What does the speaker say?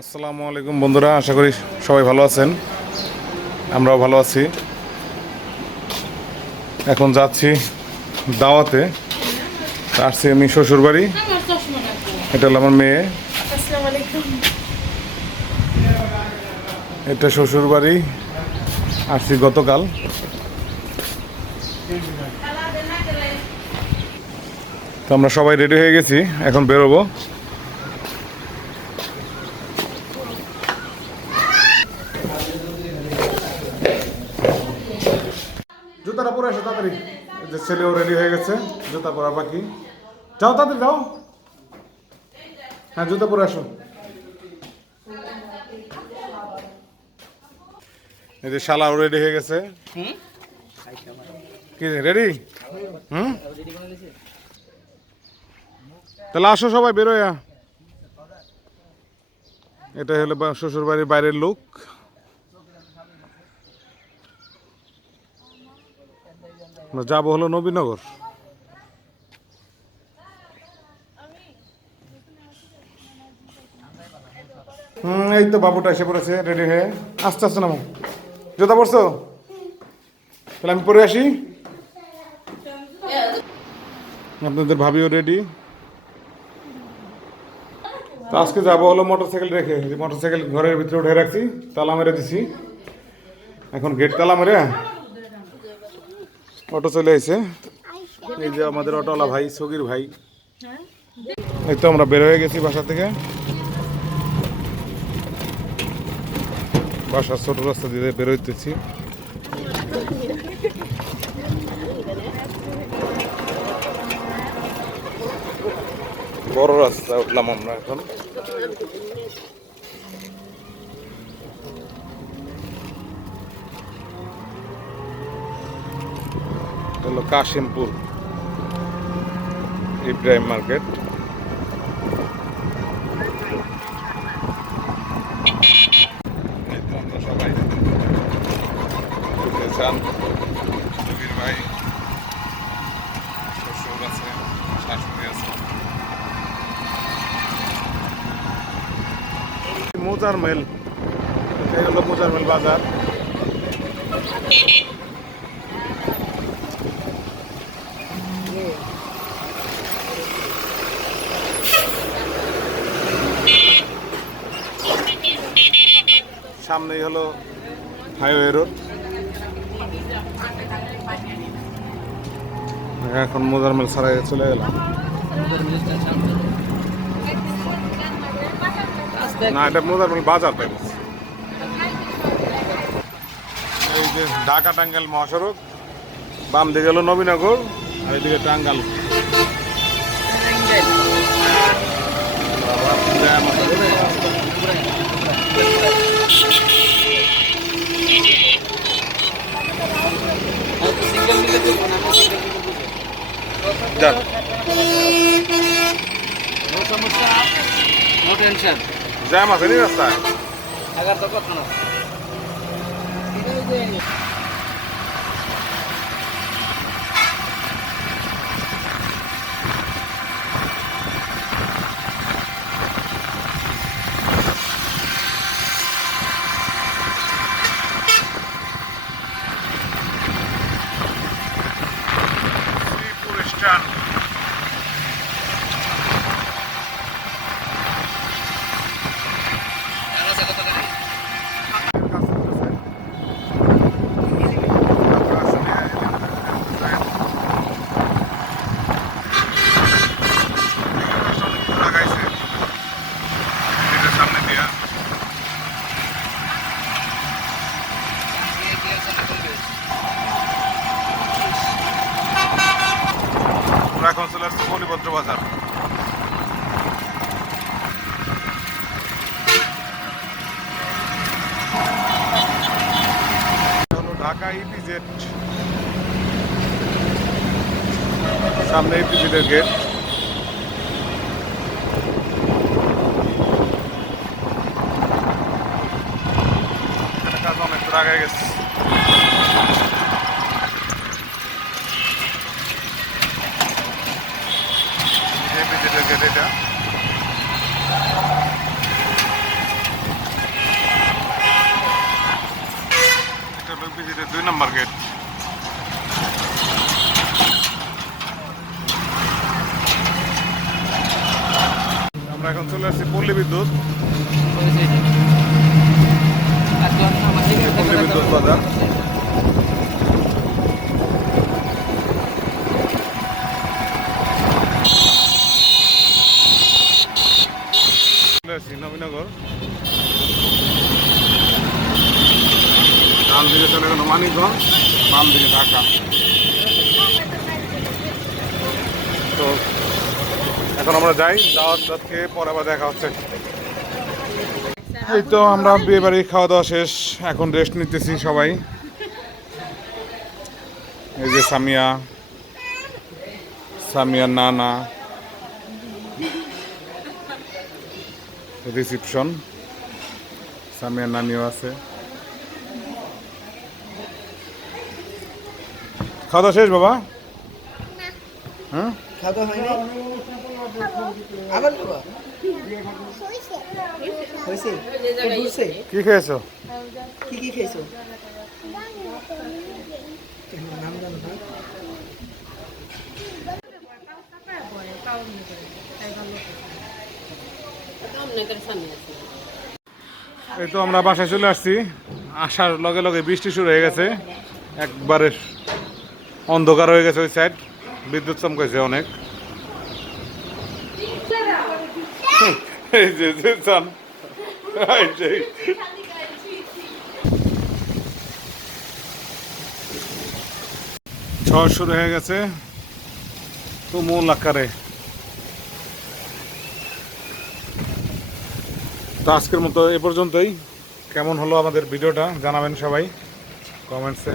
আসসালামু আলাইকুম বন্ধুরা, আশা করি সবাই ভালো আছেন। আমরাও ভালো আছি। এখন যাচ্ছি দাওয়াতে। আসছি আমি শ্বশুর বাড়ি এটা হলো আমার মেয়ে। এটা শ্বশুর বাড়ি আসছি গতকাল। তো আমরা সবাই রেডি হয়ে গেছি, এখন বেরোবো জুতাটা পরে আসো তাড়াতাড়ি এই যে ছেলেও রেডি হয়ে গেছে জুতা পরা বাকি। যাও তাড়াতাড়ি যাও। হ্যাঁ জুতা পরে আসো। এই যে শালাও রেডি হয়ে গেছে। কি রেডি হুম? তাহলে আসো সবাই বেরোয়া। এটা হলো শ্বশুর বাড়ির বাইরের লোক আমরা যাব হলো নবীনগর। এই তো বাবুটা এসে পড়েছে রেডি হয়ে। আস্তে আস্তে নামো। জুতা পড়ছো তাহলে আমি পরে আসি। আপনাদের ভাবিও রেডি আজকে যাব হলো মোটরসাইকেল রেখে। যে মোটরসাইকেল ঘরের ভিতরে উঠে রাখছি, তালা মেরে দিছি। এখন গেট তালা মেরে অটো চলে এসে এই যে আমাদের অটোওয়ালা ভাই, সগির ভাই। এই তো আমরা বের হয়ে গেছি বাসা থেকে। বাসার ছোট রাস্তা দিয়ে বেরোইতেছি বড় রাস্তা উঠলাম আমরা এখন। হলো কাশিমপুর ইব্রাহিম মার্কেট। সবাই চান সুবীর ভাই শ্বশুর আছে মোজার মোজার বাজার। সামনেই হলো হাইওয়ে রোড। এখন মোজার মেল ছাড়াই চলে গেলাম। না এটা মোজার মেল বাজার তাই এই যে ঢাকা টাঙ্গাইল মহাসড়ক বাম দিকে হলো নবীনগর আর এদিকে টাঙ্গাল বাবা, যান। নো সমস্যা নো টেনশন জ্যাম আছে নি রাস্তায় আগার তো কথা না taga ইপিজেড সামনে ইপিজেডের গেট কাজ অনেক দূর আগে গেছে ইপিজেডের গেট এটা নাম্বার গেট আমরা এখন চলে আসছি পল্লী বিদ্যুৎ। পল্লী বিদ্যুৎ বাজার চলে আসছি নবীনগর ডান দিকে চলে গেল মানিকগঞ্জ বাম দিকে ঢাকা। তো এখন আমরা যাই, যাওয়ার পথে পরে আবার দেখা হচ্ছে। এই তো আমরা বিয়ে বাড়ি খাওয়া দাওয়া শেষ, এখন রেস্ট নিতেছি সবাই। এই যে সামিয়া সামিয়ার নানা, রিসিপশন। সামিয়ার নানিও আছে। খাওয়া শেষ বাবা? হ্যাঁ খাওয়া? হয়নি আবার? কি খেয়েছো? কি কি খেয়েছো? এই তো আমরা বাসায় চলে আসছি। আসার লগে লগে বৃষ্টি শুরু হয়ে গেছে। একবারে অন্ধকার হয়ে গেছে ওই সাইড বিদ্যুৎ চমকাইছে অনেক। ঝড় শুরু হয়ে গেছে। তুমুল আকারে। তো আজকের মতো এ পর্যন্তই। কেমন হলো আমাদের ভিডিওটা জানাবেন সবাই। কমেন্টসে।